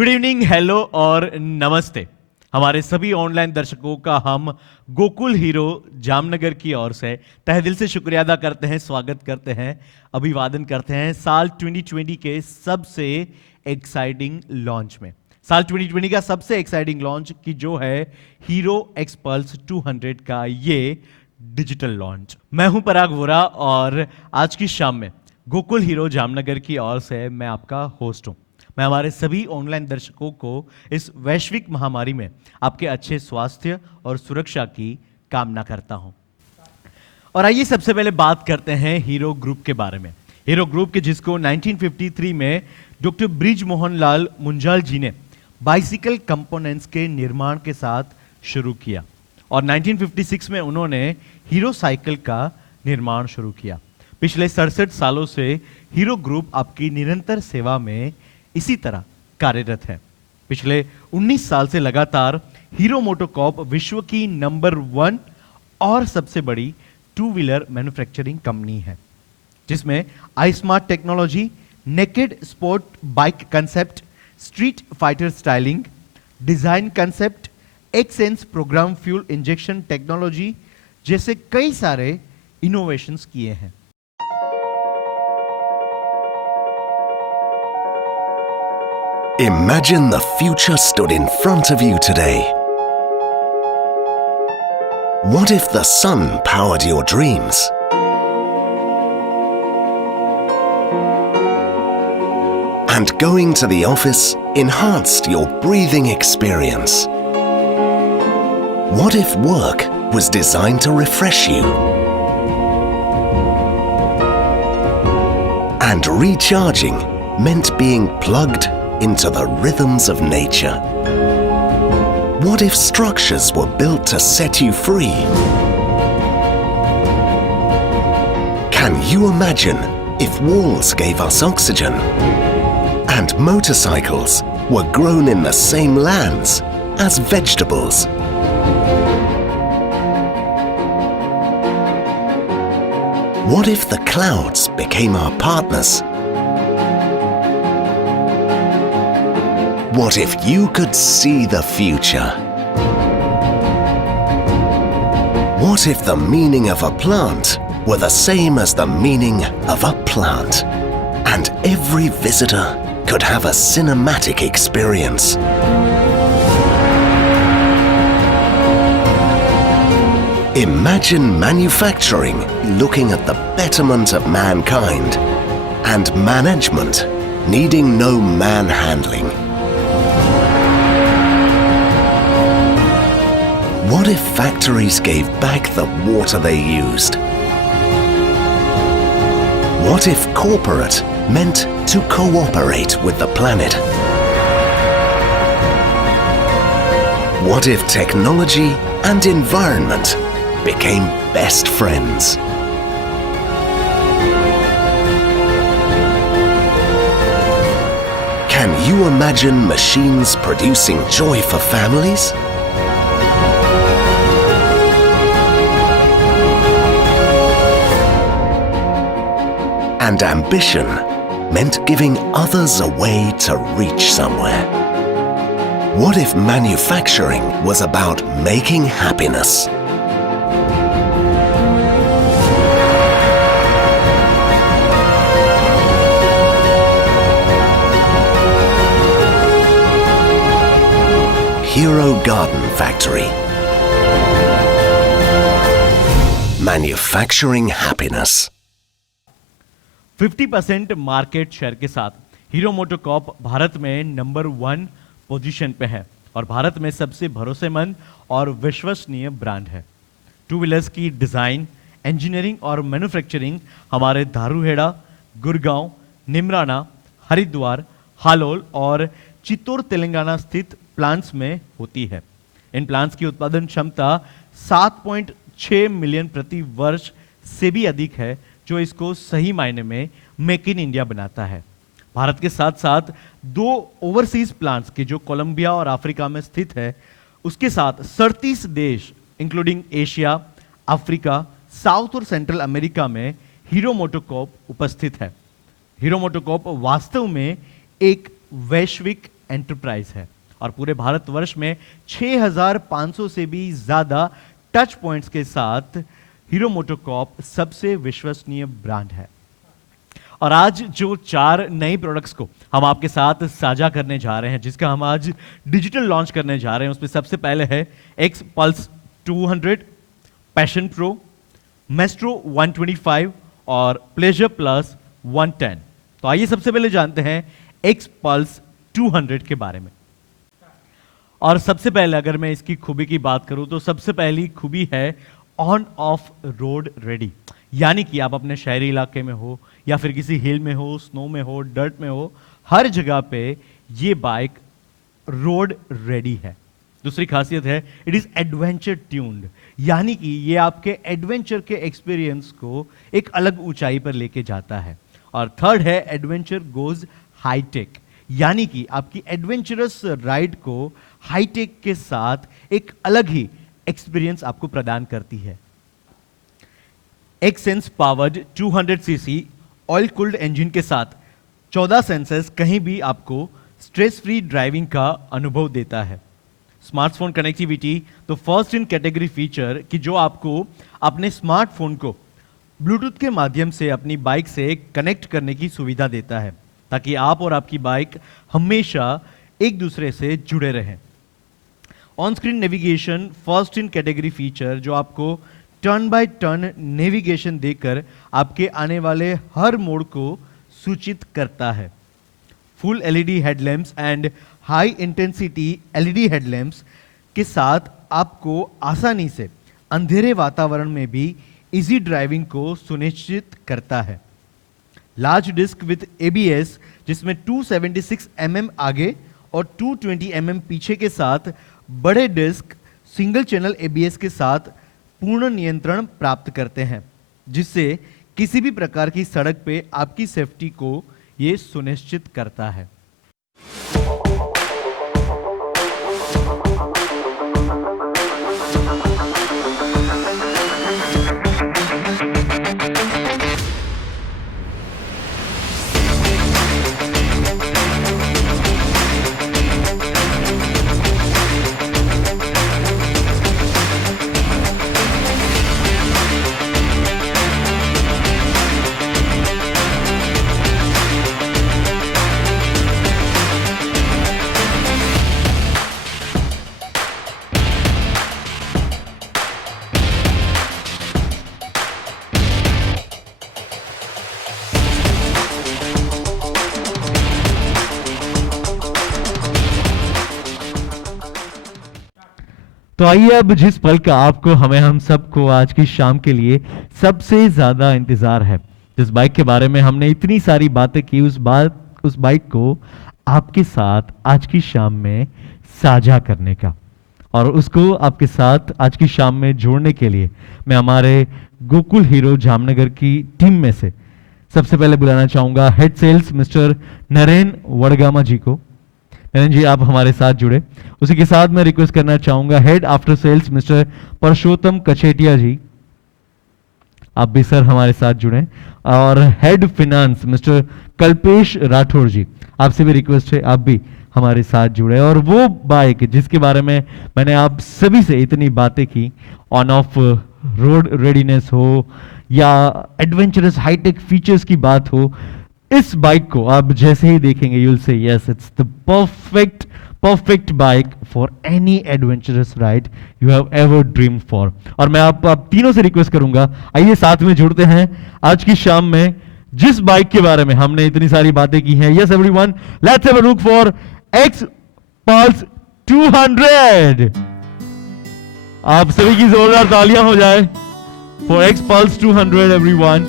Good evening, hello और नमस्ते। हमारे सभी ऑनलाइन दर्शकों का हम गोकुल हीरो जामनगर की ओर से तहे दिल से शुक्रिया अदा करते हैं, स्वागत करते हैं, अभिवादन करते हैं साल 2020 के सबसे एक्साइटिंग लॉन्च में। साल 2020 का सबसे एक्साइटिंग लॉन्च की जो है हीरो एक्सपल्स 200 का ये डिजिटल लॉन्च। मैं हूं पराग वोरा और आज की शाम में गोकुल हीरो जामनगर की ओर से मैं आपका होस्ट हूं। मैं हमारे सभी ऑनलाइन दर्शकों को इस वैश्विक महामारी में आपके अच्छे स्वास्थ्य और सुरक्षा की कामना करता हूं। और आइए सबसे पहले बात करते हैं हीरो ग्रुप के बारे में। हीरो ग्रुप के जिसको 1953 में डॉक्टर ब्रिज मोहन लाल मुंजाल जी ने बाइसिकल कंपोनेंट्स के निर्माण के साथ शुरू किया और 1956 में उन्होंने हीरो साइकिल का निर्माण शुरू किया। पिछले 67 सालों से हीरो ग्रुप आपकी निरंतर सेवा में इसी तरह कार्यरत है। पिछले 19 साल से लगातार हीरो मोटोकॉर्प विश्व की नंबर 1 और सबसे बड़ी टू व्हीलर मैन्युफैक्चरिंग कंपनी है, जिसमें iSmart technology, naked sport bike concept, street fighter styling, design concept, XSens program fuel injection technology जैसे कई सारे इनोवेशंस किए हैं। Imagine the future stood in front of you today. What if the sun powered your dreams? And going to the office enhanced your breathing experience? What if work was designed to refresh you? And recharging meant being plugged into the rhythms of nature? What if structures were built to set you free? Can you imagine if walls gave us oxygen and motorcycles were grown in the same lands as vegetables? What if the clouds became our partners? What if you could see the future? What if the meaning of a plant were the same as the meaning of a plant, and every visitor could have a cinematic experience? Imagine manufacturing looking at the betterment of mankind, and management needing no manhandling. What if factories gave back the water they used? What if corporate meant to cooperate with the planet? What if technology and environment became best friends? Can you imagine machines producing joy for families? And ambition meant giving others a way to reach somewhere. What if manufacturing was about making happiness? Hero Garden Factory. Manufacturing happiness. 50% market share के साथ hero MotoCorp Bharat में number 1 position पे है और भारत में सबसे भरोसेमंद और विश्वसनीय ब्रांड है। टू व्हीलर्स की डिजाइन, इंजीनियरिंग और मैन्युफैक्चरिंग हमारे धारूहेड़ा, गुड़गांव, निमराना, हरिद्वार, हालोल और चित्तौड़ तेलंगाना स्थित प्लांट्स में होती है। इन प्लांट्स की उत्पादन क्षमता 7.6 मिलियन प्रति वर्ष से भी अधिक है, जो इसको सही मायने में मेक इन इंडिया बनाता है। भारत के साथ साथ 2 ओवरसीज प्लांट्स के जो कोलंबिया और अफ्रीका में स्थित है, उसके साथ 37 देश इंक्लूडिंग एशिया, अफ्रीका, साउथ और सेंट्रल अमेरिका में हीरो मोटोकॉर्प उपस्थित है। हीरो मोटोकॉर्प वास्तव में एक वैश्विक एंटरप्राइज है और पूरे भारतवर्ष में 6500 से भी ज्यादा टच पॉइंट्स के साथ हीरो मोटोकॉर्प सबसे विश्वसनीय ब्रांड है। और आज जो 4 नए प्रोडक्ट्स को हम आपके साथ साझा करने जा रहे हैं, जिसका हम आज डिजिटल लॉन्च करने जा रहे हैं, उसमें सबसे पहले है x pulse 200, passion pro, maestro 125 और प्लेजर प्लस 110। तो आइए सबसे पहले जानते हैं एक्स पल्स 200 के बारे में। और सबसे पहले अगर मैं इसकी खूबी की बात करूं तो सबसे पहली खूबी है ऑन ऑफ रोड रेडी, यानी कि आप अपने शहरी इलाके में हो या फिर किसी हिल में हो, स्नो में हो, डर्ट में हो, हर जगह पे ये बाइक रोड रेडी है। दूसरी खासियत है इट इज एडवेंचर ट्यून्ड, यानी कि ये आपके एडवेंचर के एक्सपीरियंस को एक अलग ऊंचाई पर लेके जाता है। और थर्ड है एडवेंचर गोज हाईटेक, यानी कि आपकी एडवेंचरस राइड को हाईटेक के साथ एक अलग ही एक्सपीरियंस आपको प्रदान करती है। XSens powered 200 CC oil cooled engine के साथ 14 सेंसर्स कहीं भी आपको स्ट्रेस फ्री ड्राइविंग का अनुभव देता है। स्मार्टफोन कनेक्टिविटी तो फर्स्ट इन कैटेगरी फीचर कि जो आपको अपने स्मार्टफोन को ब्लूटूथ के माध्यम से अपनी बाइक से कनेक्ट करने की सुविधा देता है, ताकि आप और आपकी बाइक हमेशा एक दूसरे से जुड़े रहें। On screen navigation first in category feature जो आपको टर्न बाय टर्न नेविगेशन देकर आपके आने वाले हर मोड़ को सूचित करता है। Full LED headlamps and high intensity LED headlamps के साथ आपको आसानी से अंधेरे वातावरण में भी इजी ड्राइविंग को सुनिश्चित करता है। लार्ज डिस्क विद एबीएस जिसमें 276 mm आगे और 220 mm पीछे के साथ बड़े डिस्क सिंगल चैनल एबीएस के साथ पूर्ण नियंत्रण प्राप्त करते हैं, जिससे किसी भी प्रकार की सड़क पे आपकी सेफ्टी को ये सुनिश्चित करता है। तो आइए अब जिस पल का आपको हम सबको आज की शाम के लिए सबसे ज्यादा इंतजार है, जिस बाइक के बारे में हमने इतनी सारी बातें की, उस बाइक को आपके साथ आज की शाम में साझा करने का, और उसको आपके साथ आज की शाम में जोड़ने के लिए मैं हमारे गोकुल हीरो जामनगर की टीम में से सबसे पहले बुलाना चाहूंगा head sales mister Naren Vadgama ji को। नरेन जी आप हमारे साथ जुड़े। उसी के साथ मैं रिक्वेस्ट करना चाहूंगा head after sales mister Parshottam Kachetiya ji, आप भी सर हमारे साथ जुड़े। और head finance mister Kalpesh Rathore ji, आपसे भी रिक्वेस्ट है आप भी हमारे साथ जुड़े। और वो बाइक जिसके बारे में मैंने आप सभी से इतनी बातें की, ऑन ऑफ रोड रेडीनेस हो या एडवेंचरस हाईटेक फीचर्स की बात हो, इस बाइक को आप जैसे ही देखेंगे you will say yes it's the perfect bike for any adventurous ride you have ever dreamed for. और मैं आप तीनों से रिक्वेस्ट करूंगा, आइए साथ में जुड़ते हैं आज की शाम में जिस बाइक के बारे में हमने इतनी सारी बातें की हैं। Yes everyone, let's have a look for x pulse 200। आप सभी की जोरदार तालियां हो जाए for x pulse 200 everyone.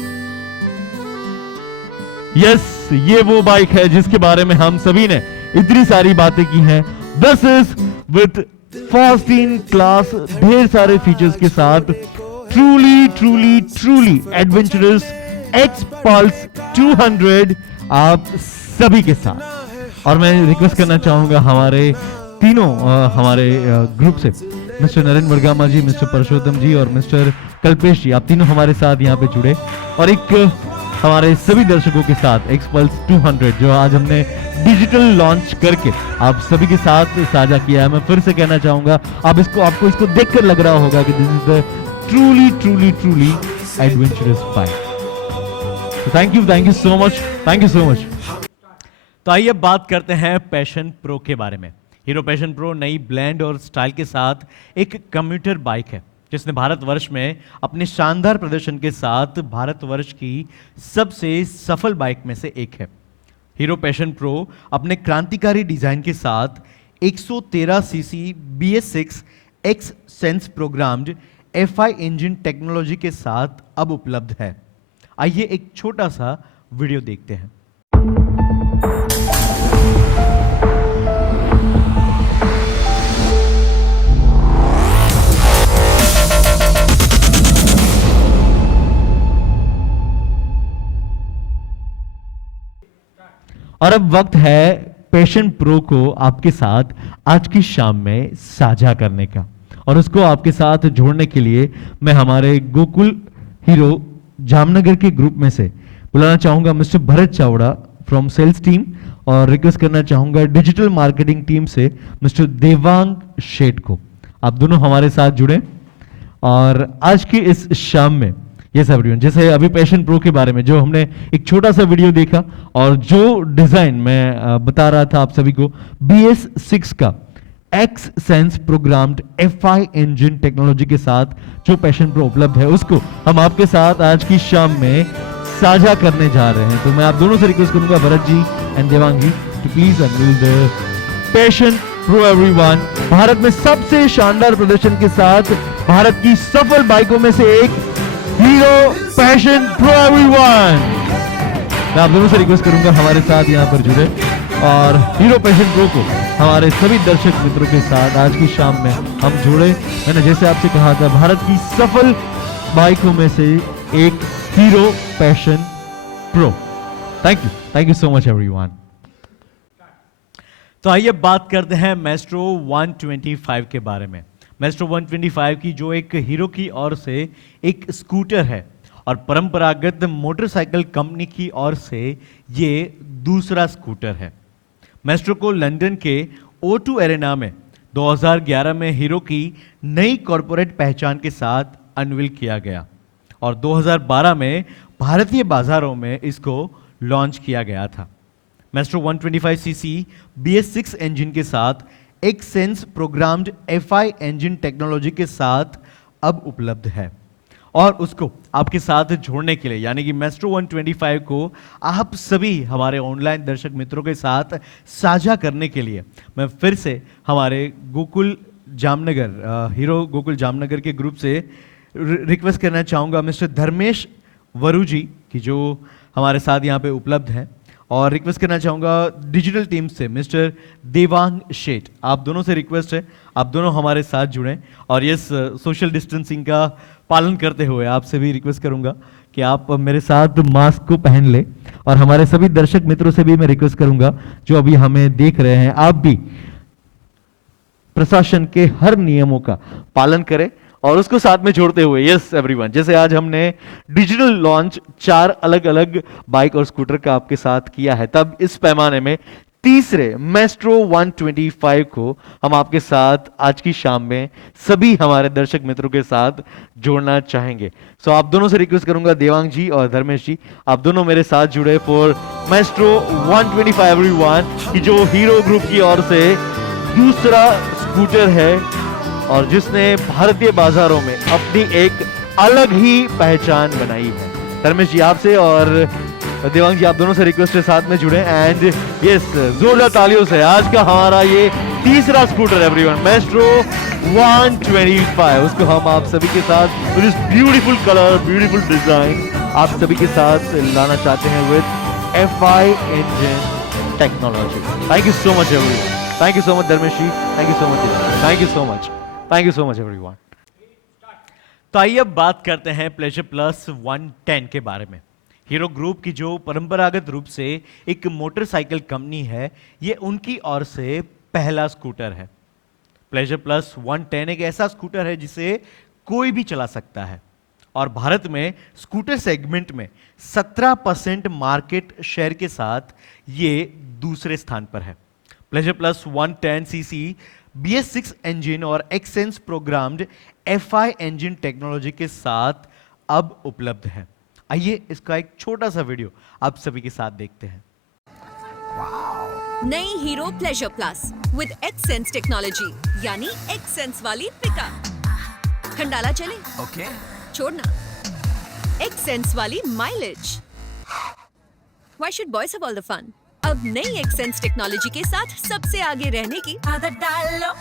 Yes, ये वो बाइक है जिसके बारे में हम सभी ने इतनी सारी बातें की हैं। This is with first in class, ढेर सारे फीचर्स के साथ, ट्रूली एडवेंचरस एक्स पल्स 200 आप सभी के साथ। और मैं रिक्वेस्ट करना चाहूंगा हमारे तीनों हमारे ग्रुप से, मिस्टर नरेन वडगामा जी, मिस्टर परशोत्तम जी और मिस्टर कल्पेश जी, आप तीनों हमारे साथ यहाँ पे जुड़े और एक हमारे सभी दर्शकों के साथ एक्सपल्स 200 जो आज हमने डिजिटल लॉन्च करके आप सभी के साथ साझा किया है। मैं फिर से कहना चाहूंगा, आपको इसको देखकर लग रहा होगा कि this is the truly adventurous bike. Thank you so much. तो आइए बात करते हैं पैशन प्रो के बारे में। हीरो पैशन प्रो नई ब्लेंड और स्टाइल के साथ एक कम्यूटर बाइक है जिसने भारतवर्ष में अपने शानदार प्रदर्शन के साथ भारतवर्ष की सबसे सफल बाइक में से एक है। हीरो पैशन प्रो अपने क्रांतिकारी डिजाइन के साथ 113 CC BS6 X sense programmed FI engine technology के साथ अब उपलब्ध है। आइए एक छोटा सा वीडियो देखते हैं। और अब वक्त है पैशन प्रो को आपके साथ आज की शाम में साझा करने का, और उसको आपके साथ जोड़ने के लिए मैं हमारे गोकुल हीरो जामनगर के ग्रुप में से बुलाना चाहूंगा mister Bharat Chavda from sales team, और रिक्वेस्ट करना चाहूंगा डिजिटल मार्केटिंग टीम से मिस्टर देवांग शेठ को। आप दोनों हमारे साथ जुड़े और आज की इस शाम में यस एवरीवन, जैसे अभी पैशन प्रो के बारे में जो हमने एक छोटा सा वीडियो देखा और जो डिजाइन मैं बता रहा था आप सभी को BS6 का X sense programmed FI engine technology के साथ जो पैशन प्रो उपलब्ध है उसको हम आपके साथ आज की शाम में साझा करने जा रहे हैं। तो मैं आप दोनों से रिक्वेस्ट करूंगा Bharat ji and Devang ji to please unveil the Passion Pro everyone. Bharat में सबसे शानदार प्रदर्शन के साथ भारत की सफल बाइकों में से एक हीरो पैशन प्रो एवरीवन। मैं आप दोनों से रिक्वेस्ट करूंगा हमारे साथ यहां पर जुड़े और हीरो पैशन प्रो को हमारे सभी दर्शक मित्रों के साथ आज की शाम में हम जुड़े। मैंने जैसे आपसे कहा था भारत की सफल बाइकों में से एक hero passion pro. Thank you so much everyone. तो आइए बात करते हैं मैस्ट्रो 125 के बारे में। मैस्ट्रो 125 की जो एक हीरो की ओर से एक स्कूटर है और परंपरागत मोटरसाइकिल कंपनी की ओर से ये दूसरा स्कूटर है। मैस्ट्रो को लंदन के O2 एरेना में 2011 में हीरो की नई कॉरपोरेट पहचान के साथ अनवील किया गया और 2012 में भारतीय बाजारों में इसको लॉन्च किया गया था। मैस्ट्रो 125 सीसी BS6 इंजन के साथ एक sense programmed FI engine technology के साथ अब उपलब्ध है और उसको आपके साथ जोड़ने के लिए यानी कि मैस्ट्रो 125 को आप सभी हमारे ऑनलाइन दर्शक मित्रों के साथ साझा करने के लिए मैं फिर से हमारे गोकुल जामनगर हीरो गोकुल जामनगर के ग्रुप से रिक्वेस्ट करना चाहूँगा मिस्टर धर्मेश वरु जी की जो हमारे साथ यहाँ पे उपलब्ध हैं, और रिक्वेस्ट करना चाहूँगा डिजिटल टीम से मिस्टर देवांग शेठ। आप दोनों से रिक्वेस्ट है आप दोनों हमारे साथ जुड़ें और ये सोशल डिस्टेंसिंग का पालन करते हुए आपसे भी रिक्वेस्ट करूंगा कि आप मेरे साथ मास्क को पहन ले, और हमारे सभी दर्शक मित्रों से भी मैं रिक्वेस्ट करूंगा जो अभी हमें देख रहे हैं आप भी प्रशासन के हर नियमों का पालन करें और उसको साथ में जोड़ते हुए यस एवरीवन, जैसे आज हमने डिजिटल लॉन्च 4 अलग अलग बाइक और स्कूटर का आपके साथ किया है, तब इस पैमाने में तीसरे मैस्ट्रो 125 को हम आपके साथ आज की शाम में सभी हमारे दर्शक मित्रों के साथ जोड़ना चाहेंगे। सो आप दोनों से रिक्वेस्ट करूंगा देवांग जी और धर्मेश जी, आप दोनों मेरे साथ जुड़े फॉर मैस्ट्रो 125 एवरीवन की जो हीरो ग्रुप की ओर से दूसरा स्कूटर है और जिसने भारतीय बाजारों में अपनी एक अलग ही पहचान बनाई है। धर्मेश जी आपसे और देवांग जी आप दोनों से रिक्वेस्ट है साथ में जुड़े एंड यस जोरदार तालियों से आज का हमारा ये तीसरा स्कूटर एवरीवन मैस्ट्रो 125 उसको हम आप सभी के साथ with this beautiful colour beautiful design आप सभी के साथ लाना चाहते हैं with FI engine technology. Thank you so much everyone, thank you so much Dharmesh ji, thank you so much, thank you so much, thank you so much everyone. तो आइए अब बात करते हैं प्लेजर प्लस 110 के बारे में। हीरो ग्रुप की जो परंपरागत रूप से एक मोटरसाइकिल कंपनी है, ये उनकी ओर से पहला स्कूटर है। प्लेजर प्लस 110 एक ऐसा स्कूटर है जिसे कोई भी चला सकता है और भारत में स्कूटर सेगमेंट में 17% मार्केट शेयर के साथ ये दूसरे स्थान पर है। Pleasure plus 110 CC BS6 engine और एक्सेंस प्रोग्राम्ड FI इंजन टेक्नोलॉजी के साथ अब उपलब्ध है। आइए इसका एक छोटा सा वीडियो आप सभी के साथ देखते हैं। नई Hero Pleasure plus with XSens technology, यानी एक्सेंस वाली पिकअप। खंडाला चले? ओके। छोड़ना। एक्सेंस वाली mileage. Why should boys have all the fun? अब नई एक्सेंस टेक्नोलॉजी के साथ सबसे आगे रहने की आदत डालो।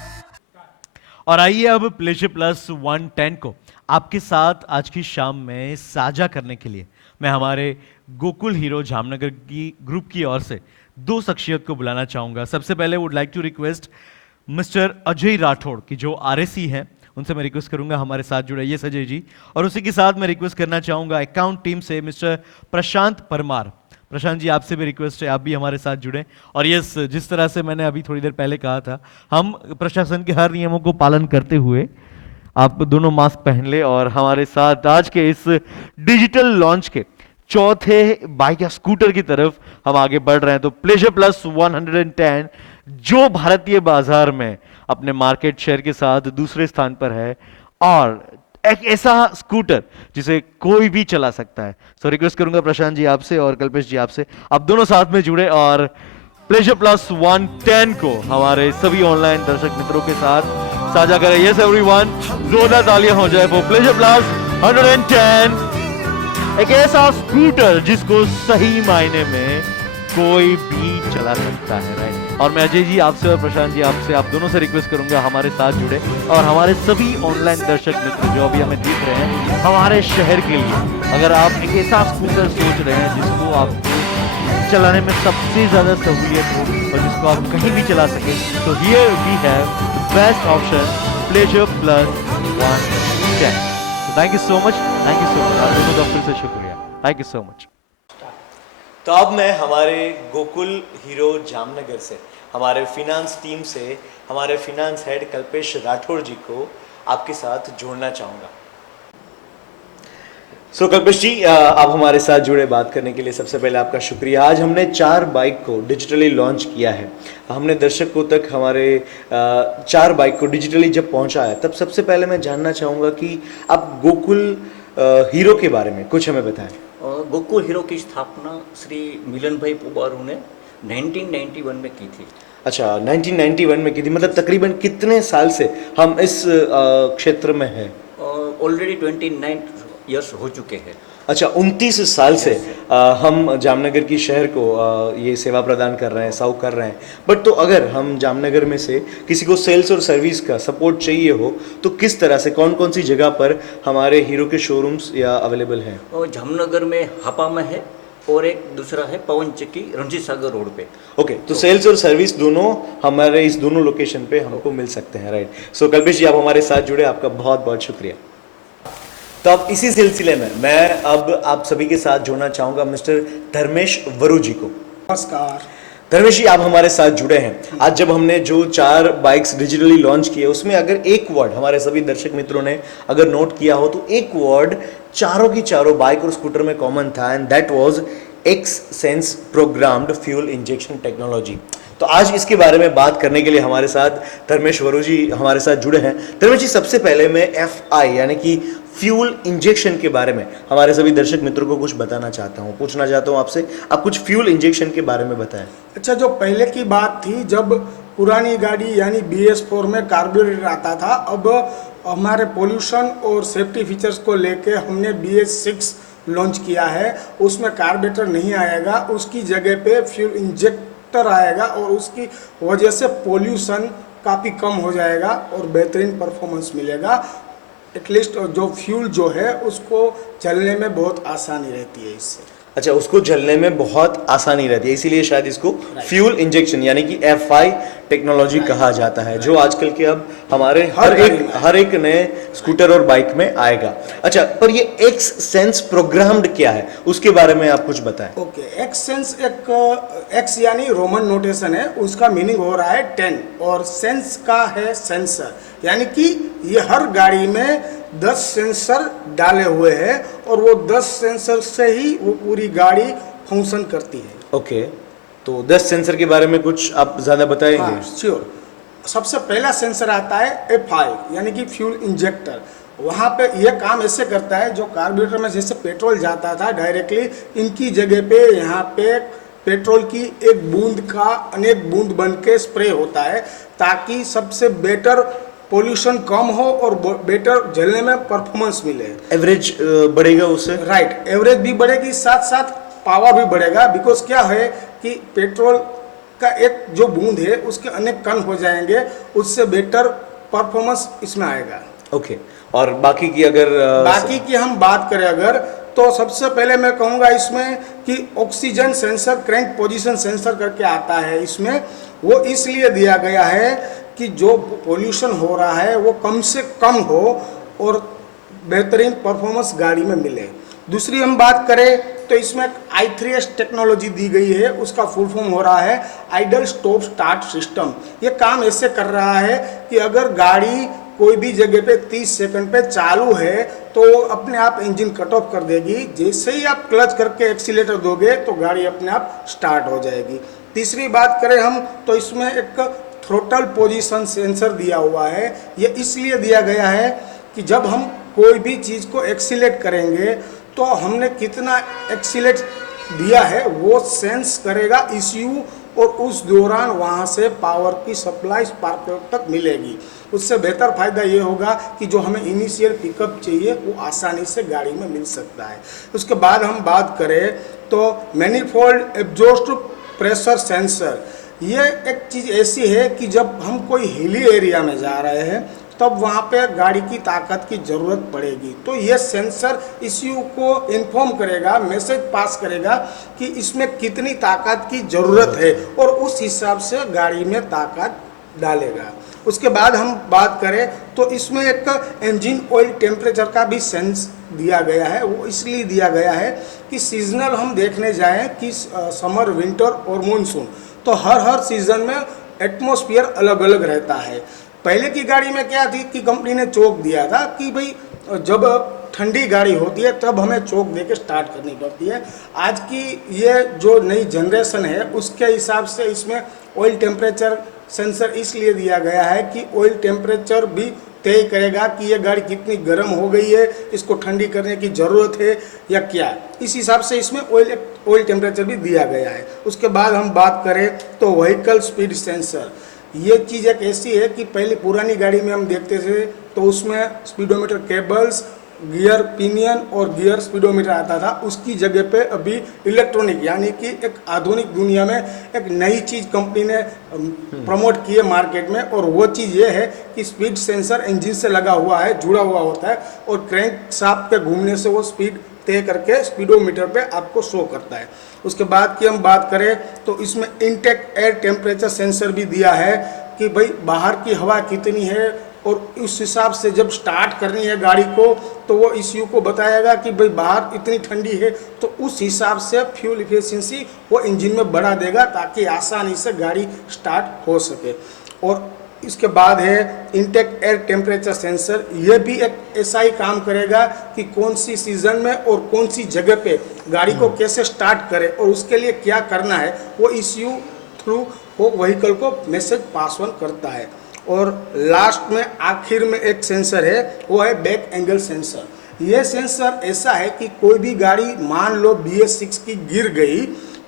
और आइए अब प्लेजर प्लस 110 को आपके साथ आज की शाम में साझा करने के लिए मैं हमारे गोकुल हीरो जामनगर की ग्रुप की ओर से दो शख्सियत को बुलाना चाहूंगा। सबसे पहले would like to request mister Ajay Rathod की जो RSC हैं, उनसे मैं रिक्वेस्ट करूंगा हमारे साथ जुड़ाइए अजय जी। और उसी के साथ मैं रिक्वेस्ट करना चाहूंगा अकाउंट टीम से मिस्टर प्रशांत परमार। प्रशांत जी, आपसे भी रिक्वेस्ट है आप भी हमारे साथ जुड़ें। और यस, जिस तरह से मैंने अभी थोड़ी देर पहले कहा था, हम प्रशासन के हर नियमों को पालन करते हुए आप दोनों मास्क पहन ले और हमारे साथ आज के इस डिजिटल लॉन्च के चौथे बाइक या स्कूटर की तरफ हम आगे बढ़ रहे हैं। तो प्लेजर प्लस 110 जो भारतीय बाजार में अपने मार्केट शेयर के साथ दूसरे स्थान पर है और एक ऐसा स्कूटर जिसे कोई भी चला सकता है। सो रिक्वेस्ट करूंगा प्रशांत जी आपसे और कल्पेश जी आपसे, आप दोनों साथ में जुड़े और प्लेजर प्लस 110 को हमारे सभी ऑनलाइन दर्शक मित्रों के साथ साझा करें। यस एवरीवन, जोरदार तालियां हो जाए फॉर प्लेजर प्लस 110, एक ऐसा स्कूटर जिसको सही मायने में कोई भी चला सकता है, राइट। और मैं अजय जी आपसे और प्रशांत जी आपसे, आप दोनों से रिक्वेस्ट करूंगा हमारे साथ जुड़े और हमारे सभी ऑनलाइन दर्शक मित्र जो अभी हमें देख रहे हैं, हमारे शहर के लिए अगर आप एक ऐसा स्कूटर सोच रहे हैं जिसको आपको चलाने में सबसे ज्यादा सहूलियत हो और जिसको आप कहीं भी चला सके, तो here we have the best option, pleasure plus 110। Thank you so much, thank you so much, आप दोनों का फिर से शुक्रिया, थैंक यू सो मच। तो अब मैं हमारे गोकुल हीरो जामनगर से, हमारे फिनांस टीम से, हमारे फिनांस हेड कल्पेश राठौड़ जी को आपके साथ जोड़ना चाहूँगा। सो कल्पेश जी, आप हमारे साथ जुड़े बात करने के लिए सबसे पहले आपका शुक्रिया। आज हमने 4 बाइक को डिजिटली लॉन्च किया है। हमने दर्शकों तक हमारे 4 बाइक को डिजिटली जब पहुंचाया, तब सबसे पहले मैं जानना चाहूँगा कि आप गोकुल हीरो के बारे में कुछ हमें बताएं। गोकुल हीरो की स्थापना श्री मिलन भाई पुबारू ने 1991 में की थी। अच्छा, 1991 में की थी, मतलब तकरीबन कितने साल से हम इस क्षेत्र में हैं? ऑलरेडी 29 ईयर्स हो चुके हैं। अच्छा, 29 साल से हम जामनगर की शहर को ये सेवा प्रदान कर रहे हैं, सर्व कर रहे हैं। बट तो अगर हम जामनगर में से किसी को सेल्स और सर्विस का सपोर्ट चाहिए हो तो किस तरह से, कौन कौन सी जगह पर हमारे हीरो के शोरूम्स या अवेलेबल हैं? जामनगर में हापा में है और एक दूसरा है पवन चक्की रणजीत सागर रोड पे। ओके, तो सेल्स और सर्विस दोनों हमारे इस दोनों लोकेशन पे हमको मिल सकते हैं, राइट। सो कल्पेश जी, आप हमारे साथ जुड़े, आपका बहुत बहुत शुक्रिया। तो अब इसी सिलसिले में मैं अब आप सभी के साथ जोड़ना चाहूंगा मिस्टर धर्मेश वरु जी को। नमस्कार धर्मेश जी, आप हमारे साथ जुड़े हैं। आज जब हमने जो 4 बाइक्स डिजिटली लॉन्च किए, उसमें अगर एक वर्ड हमारे सभी दर्शक मित्रों ने अगर नोट किया हो तो एक वर्ड चारों की चारों बाइक और स्कूटर में कॉमन था, and that was XSens programmed fuel injection technology. तो आज इसके बारे में बात करने के लिए हमारे साथ धर्मेश वरु जी हमारे साथ जुड़े हैं। धर्मेश जी, सबसे पहले मैं FI यानी कि फ्यूल इंजेक्शन के बारे में हमारे सभी दर्शक मित्रों को कुछ बताना चाहता हूँ, पूछना चाहता हूँ आपसे, आप कुछ फ्यूल इंजेक्शन के बारे में बताएं। अच्छा, जो पहले की बात थी जब पुरानी गाड़ी यानी BS4 में कार्बोरेटर आता था, अब हमारे पोल्यूशन और सेफ्टी फीचर्स को लेके हमने BS6 लॉन्च किया है। उसमें कार्बोरेटर नहीं आएगा, उसकी जगह पे फ्यूल इंजेक्टर आएगा और उसकी वजह से पोल्यूशन काफ़ी कम हो जाएगा और बेहतरीन परफॉर्मेंस मिलेगा। एटलीस्ट जो फ्यूल जो है उसको चलने में बहुत आसानी रहती है इससे। अच्छा, उसको जलने में बहुत आसानी रहती है, इसीलिए शायद इसको फ्यूल इंजेक्शन यानी कि FI टेक्नोलॉजी कहा जाता है, जो आजकल के अब हमारे हर एक नए स्कूटर और बाइक में आएगा। अच्छा, पर ये एक्सेंस प्रोग्राम्ड क्या है, उसके बारे में आप कुछ बताएं। ओके, एक्सेंस एक एक्स यानी रोमन नोटेशन है, उसका मीनिंग हो रहा है 10 और सेंस का है सेंसर, यानी कि ये हर गाड़ी में 10 सेंसर डाले हुए हैं और वो 10 सेंसर से ही वो पूरी गाड़ी फंक्शन करती है। ओके, तो 10 सेंसर के बारे में कुछ आप ज़्यादा बताएंगे? हाँ, श्योर। सबसे पहला सेंसर आता है F5 यानी कि फ्यूल इंजेक्टर। वहाँ पे ये काम ऐसे करता है, जो कार्बोरेटर में जैसे पेट्रोल जाता था डायरेक्टली, इनकी जगह पे यहाँ पे पेट्रोल की एक बूंद का अनेक बूंद बन के स्प्रे होता है, ताकि सबसे बेटर पोल्यूशन कम हो और बेटर जलने में परफॉर्मेंस मिले। एवरेज बढ़ेगा उससे? राइट, एवरेज भी बढ़ेगी, साथ साथ पावर भी बढ़ेगा। बिकॉज क्या है कि पेट्रोल का एक जो बूंद है उसके अनेक कण हो जाएंगे, उससे बेटर परफॉर्मेंस इसमें आएगा। ओके, और बाकी की अगर बाकी की हम बात करें अगर, तो सबसे पहले मैं कहूँगा इसमें कि oxygen sensor, crank position sensor करके आता है इसमें। वो इसलिए दिया गया है कि जो पोल्यूशन हो रहा है वो कम से कम हो और बेहतरीन परफॉर्मेंस गाड़ी में मिले। दूसरी हम बात करें तो इसमें I3S टेक्नोलॉजी दी गई है, उसका फुल फॉर्म हो रहा है आइडल स्टॉप स्टार्ट सिस्टम। ये काम ऐसे कर रहा है कि अगर गाड़ी कोई भी जगह पे 30 सेकंड पे चालू है तो अपने आप इंजन कट ऑफ कर देगी। जैसे ही आप क्लच करके एक्सीलेटर दोगे तो गाड़ी अपने आप स्टार्ट हो जाएगी। तीसरी बात करें हम तो इसमें एक थ्रोटल पोजीशन सेंसर दिया हुआ है। ये इसलिए दिया गया है कि जब हम कोई भी चीज़ को एक्सीलेट करेंगे तो हमने कितना एक्सीलेट दिया है वो सेंस करेगा ECU, और उस दौरान वहाँ से पावर की सप्लाई स्पार्क प्लग तक मिलेगी। उससे बेहतर फ़ायदा ये होगा कि जो हमें इनिशियल पिकअप चाहिए वो आसानी से गाड़ी में मिल सकता है। उसके बाद हम बात करें तो मैनिफोल्ड एग्जॉस्ट प्रेशर सेंसर। ये एक चीज़ ऐसी है कि जब हम कोई हिली एरिया में जा रहे हैं तब वहाँ पे गाड़ी की ताकत की ज़रूरत पड़ेगी, तो ये सेंसर ECU को इन्फॉर्म करेगा, मैसेज पास करेगा कि इसमें कितनी ताकत की ज़रूरत है और उस हिसाब से गाड़ी में ताकत डालेगा। उसके बाद हम बात करें तो इसमें एक इंजन ऑयल टेम्परेचर का भी सेंस दिया गया है। वो इसलिए दिया गया है कि सीजनल हम देखने जाएं कि समर, विंटर और मानसून, तो हर सीज़न में एटमॉस्फेयर अलग अलग रहता है। पहले की गाड़ी में क्या थी कि कंपनी ने चौक दिया था कि भाई जब ठंडी गाड़ी होती है तब हमें चौक देके स्टार्ट करनी पड़ती है। आज की ये जो नई जनरेशन है उसके हिसाब से इसमें ऑयल टेम्परेचर सेंसर इसलिए दिया गया है कि ऑयल टेम्परेचर भी तय करेगा कि ये गाड़ी कितनी गर्म हो गई है, इसको ठंडी करने की ज़रूरत है या क्या। इस हिसाब से इसमें ऑयल टेम्परेचर भी दिया गया है। उसके बाद हम बात करें तो व्हीकल स्पीड सेंसर। ये चीज़ एक ऐसी है कि पहले पुरानी गाड़ी में हम देखते थे तो उसमें स्पीडोमीटर केबल्स, गियर पिनियन और गियर स्पीडोमीटर आता था। उसकी जगह पे अभी इलेक्ट्रॉनिक यानी कि एक आधुनिक दुनिया में एक नई चीज़ कंपनी ने प्रमोट की है मार्केट में, और वो चीज़ ये है कि स्पीड सेंसर इंजन से लगा हुआ है, जुड़ा हुआ होता है, और क्रैंक शाफ्ट पे घूमने से वो स्पीड तय करके स्पीडोमीटर पे आपको शो करता है। उसके बाद की हम बात करें तो इसमें इनटेक एयर टेम्परेचर सेंसर भी दिया है कि भाई बाहर की हवा कितनी है, और उस हिसाब से जब स्टार्ट करनी है गाड़ी को तो वो ECU को बताएगा कि भाई बाहर इतनी ठंडी है, तो उस हिसाब से फ्यूल इफिशिएंसी वो इंजन में बढ़ा देगा ताकि आसानी से गाड़ी स्टार्ट हो सके। और इसके बाद है इनटेक एयर टेम्परेचर सेंसर। ये भी एक ऐसा ही काम करेगा कि कौन सी सीज़न में और कौन सी जगह पे गाड़ी को कैसे स्टार्ट करे और उसके लिए क्या करना है, वो ECU थ्रू वो व्हीकल को मैसेज पास ऑन करता है। और लास्ट में आखिर में एक सेंसर है, वो है बैक एंगल सेंसर। ये सेंसर ऐसा है कि कोई भी गाड़ी मान लो BS6 की गिर गई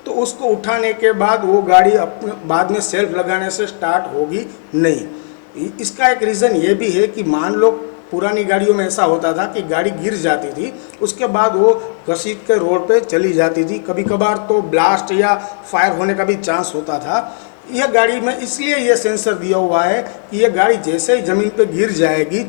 तो उसको उठाने के बाद वो गाड़ी अपने बाद में सेल्फ लगाने से स्टार्ट होगी नहीं। इसका एक रीज़न ये भी है कि मान लो पुरानी गाड़ियों में ऐसा होता था कि गाड़ी गिर जाती थी, उसके बाद वो घसीट के रोड पे चली जाती थी, कभी कभार तो ब्लास्ट या फायर होने का भी चांस होता था। यह गाड़ी में इसलिए ये सेंसर दिया हुआ है कि ये गाड़ी जैसे ही ज़मीन पे गिर जाएगी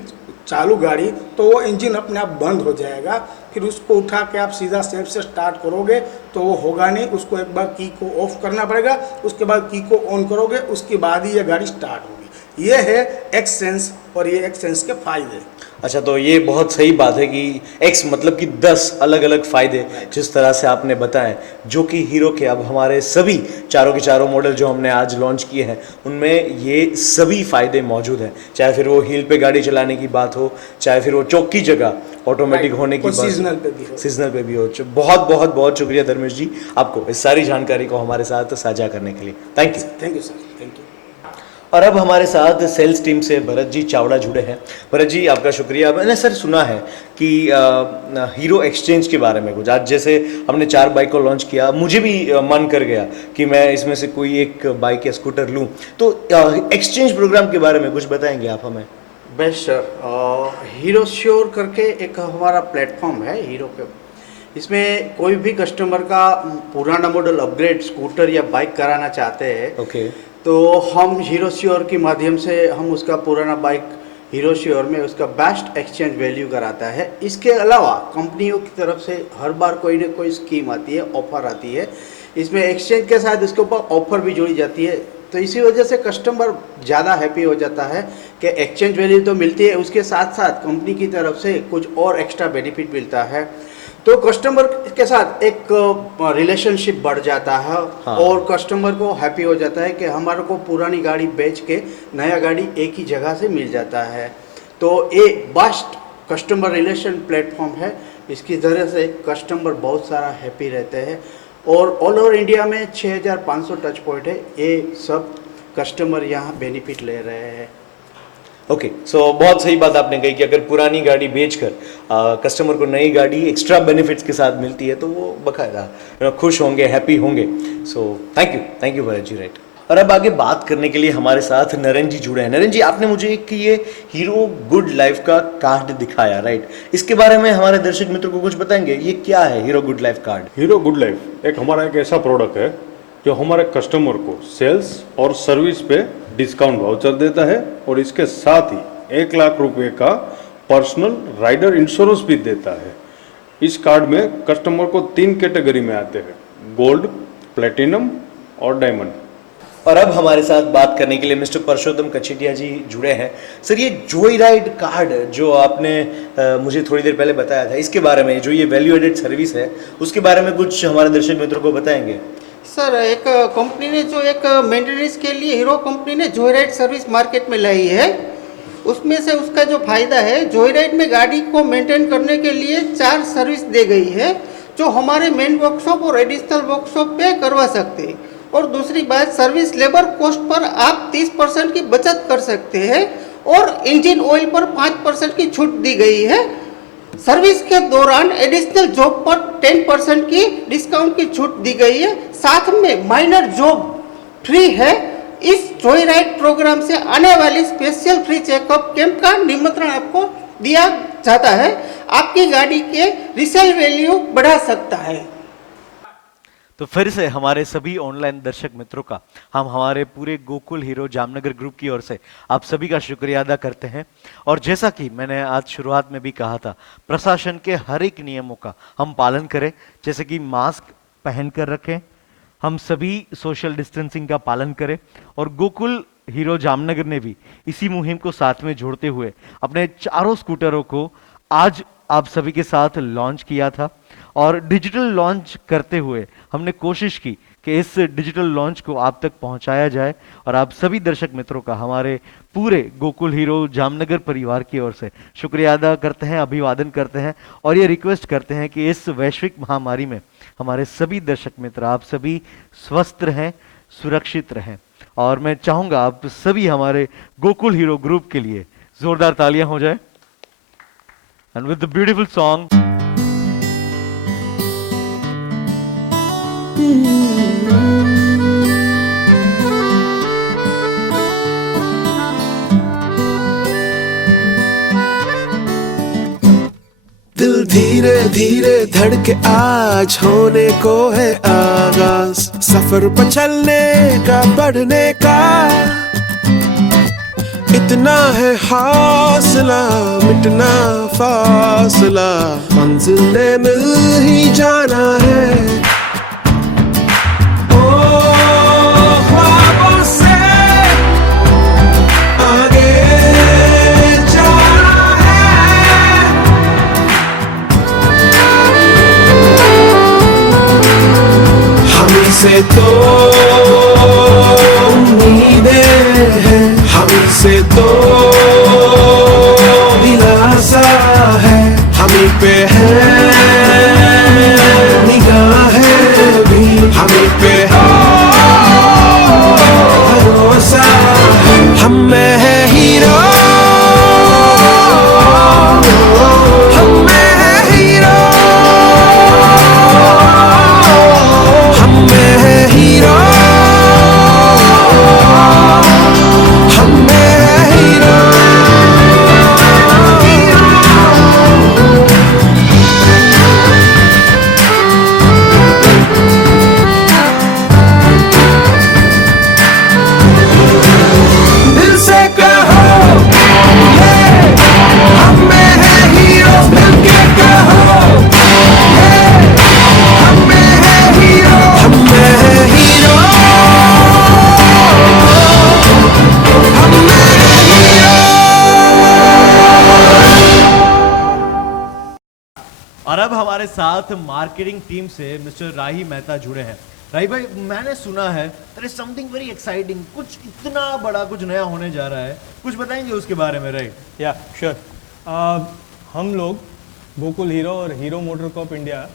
चालू गाड़ी तो वो इंजन अपने आप बंद हो जाएगा, फिर उसको उठा के आप सीधा सेल्फ से स्टार्ट करोगे तो वो होगा नहीं, उसको एक बार की को ऑफ करना पड़ेगा, उसके बाद की को ऑन करोगे, उसके बाद ही ये गाड़ी स्टार्ट होगी। ये है एक्सचेंज और ये एक्सचेंज के फायदे। अच्छा, तो ये बहुत सही बात है कि एक्स मतलब कि 10 अलग अलग फायदे जिस तरह से आपने बताए, जो कि हीरो के अब हमारे सभी चारों के चारों मॉडल जो हमने आज लॉन्च किए हैं उनमें ये सभी फायदे मौजूद हैं। चाहे फिर वो हील पे गाड़ी चलाने की बात हो, चाहे फिर वो चौक की जगह ऑटोमेटिक होने की बात, सीजनल पे भी हो। सीजनल पे भी हो। बहुत बहुत बहुत शुक्रिया धर्मेश जी आपको इस सारी जानकारी को हमारे साथ साझा करने के लिए। Thank you. Thank you sir, thank you. और अब हमारे साथ सेल्स टीम से भरत जी चावड़ा जुड़े हैं। भरत जी आपका शुक्रिया। मैंने सर सुना है कि हीरो एक्सचेंज के बारे में कुछ, आज जैसे हमने 4 बाइक को लॉन्च किया, मुझे भी मन कर गया कि मैं इसमें से कोई एक बाइक या स्कूटर लूं, तो एक्सचेंज प्रोग्राम के बारे में कुछ बताएंगे आप हमें? बेस्ट सर, हीरो श्योर करके एक हमारा प्लेटफॉर्म है हीरो के। इसमें कोई भी कस्टमर का पुराना मॉडल अपग्रेड स्कूटर या बाइक कराना चाहते हैं, ओके, तो हम हीरो श्योर के माध्यम से हम उसका पुराना बाइक हीरो श्योर में उसका बेस्ट एक्सचेंज वैल्यू कराता है। इसके अलावा कंपनियों की तरफ से हर बार कोई ना कोई स्कीम आती है, ऑफर आती है। इसमें एक्सचेंज के साथ उसके ऊपर ऑफर भी जोड़ी जाती है, तो इसी वजह से कस्टमर ज़्यादा हैप्पी हो जाता है कि एक्सचेंज वैल्यू तो मिलती है, उसके साथ साथ कंपनी की तरफ से कुछ और एक्स्ट्रा बेनिफिट मिलता है। तो कस्टमर के साथ एक रिलेशनशिप बढ़ जाता है। हाँ। और कस्टमर को हैप्पी हो जाता है कि हमारे को पुरानी गाड़ी बेच के नया गाड़ी एक ही जगह से मिल जाता है। तो ये बेस्ट कस्टमर रिलेशन प्लेटफॉर्म है। इसकी ज़रिए से कस्टमर बहुत सारा हैप्पी रहते हैं और ऑल ओवर इंडिया में 6500 टच पॉइंट है। ये सब कस्टमर यहाँ बेनिफिट ले रहे हैं। ओके, सो बहुत सही बात आपने कही कि अगर पुरानी गाड़ी बेचकर कस्टमर को नई गाड़ी एक्स्ट्रा बेनिफिट्स के साथ मिलती है तो वो बकायदा खुश होंगे, हैप्पी होंगे। So thank you Bharat ji. Right, और अब आगे बात करने के लिए हमारे साथ नरेन जी जुड़े हैं। नरेन जी, आपने मुझे एक ये हीरो गुड लाइफ का कार्ड दिखाया, राइट? इसके बारे में हमारे दर्शक मित्रों को कुछ बताएंगे, ये क्या है hero good life card? Hero good life एक हमारा एक ऐसा प्रोडक्ट है जो हमारे कस्टमर को सेल्स और सर्विस पे डिस्काउंट वाउचर देता है और इसके साथ ही 1 लाख रुपए का पर्सनल राइडर इंश्योरेंस भी देता है। इस कार्ड में कस्टमर को 3 कैटेगरी में आते हैं, गोल्ड, प्लेटिनम और डायमंड। और अब हमारे साथ बात करने के लिए मिस्टर परशोत्तम कचेटिया जी जुड़े हैं। सर, ये जॉय राइड कार्ड जो आपने मुझे थोड़ी देर पहले बताया था, इसके बारे में, जो ये वैल्यू एडेड सर्विस है, उसके बारे में कुछ हमारे दर्शक मित्रों को बताएंगे? सर, एक कंपनी ने जो एक मेंटेनेंस के लिए हीरो कंपनी ने जॉयराइड सर्विस मार्केट में लाई है, उसमें से उसका जो फायदा है, जॉयराइड में गाड़ी को मेंटेन करने के लिए 4 सर्विस दे गई है जो हमारे मेन वर्कशॉप और एडिशनल वर्कशॉप पे करवा सकते हैं। और दूसरी बात, सर्विस लेबर कॉस्ट पर आप 30% की बचत कर सकते हैं और इंजन ऑयल पर 5% की छूट दी गई है। सर्विस के दौरान एडिशनल जॉब पर 10% की डिस्काउंट की छूट दी गई है। साथ में माइनर जॉब फ्री है। इस जॉय राइड प्रोग्राम से आने वाली स्पेशल फ्री चेकअप कैंप का निमंत्रण आपको दिया जाता है। आपकी गाड़ी के रीसेल वैल्यू बढ़ा सकता है। तो फिर से हमारे सभी ऑनलाइन दर्शक मित्रों का हम हमारे पूरे गोकुल हीरो जामनगर ग्रुप की ओर से आप सभी का शुक्रिया अदा करते हैं। और जैसा कि मैंने आज शुरुआत में भी कहा था, प्रशासन के हर एक नियमों का हम पालन करें, जैसे कि मास्क पहन कर रखें, हम सभी सोशल डिस्टेंसिंग का पालन करें। और गोकुल हीरो जामनगर ने भी इसी मुहिम को साथ में जोड़ते हुए अपने 4 स्कूटरों को आज आप सभी के साथ लॉन्च किया था। और डिजिटल लॉन्च करते हुए हमने कोशिश की कि इस डिजिटल लॉन्च को आप तक पहुंचाया जाए। और आप सभी दर्शक मित्रों का हमारे पूरे गोकुल हीरो जामनगर परिवार की ओर से शुक्रिया अदा करते हैं, अभिवादन करते हैं और ये रिक्वेस्ट करते हैं कि इस वैश्विक महामारी में हमारे सभी दर्शक मित्र, आप सभी स्वस्थ रहें, सुरक्षित रहें। और मैं चाहूंगा आप सभी हमारे गोकुल हीरो ग्रुप के लिए जोरदार तालियां हो जाए। And with the beautiful song दिल धीरे धीरे धड़के आज होने को है आगाज, सफर पर चलने का, बढ़ने का इतना है हौसला, मिटना फासला, मंजिल ने मिल ही जाना है। ओ ख्वाबों से हमसे तो उम्मीदें हैं, हमसे तो दिलासा है, हमी पे है निगाहें भी, हमी पे भरोसा है, हम में है हीरो, हम में है हीरो, हम में है हीरो, हम में है हीरो। दिल से कहो ये हम में है हीरो, दिल के कहो ये हम में है हीरो, हम में है हीरो, हम में है हीरो। और अब हमारे साथ मार्केटिंग टीम से मिस्टर राही मेहता जुड़े हैं। राही भाई, मैंने सुना है there is something very exciting, कुछ इतना बड़ा कुछ नया होने जा रहा है, कुछ बताएंगे उसके बारे में? राइट, या श्योर। हम लोग गोकुल हीरो और हीरो मोटर कॉर्प इंडिया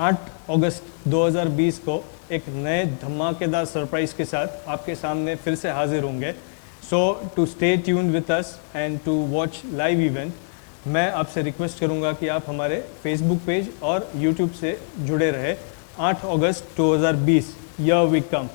8 अगस्त 2020 को एक नए धमाकेदार सरप्राइज के साथ आपके सामने फिर से हाजिर होंगे। So to stay tuned with us and to watch live event, मैं आपसे रिक्वेस्ट करूंगा कि आप हमारे फेसबुक पेज और यूट्यूब से जुड़े रहे। 8 अगस्त 2020 यर वी कम।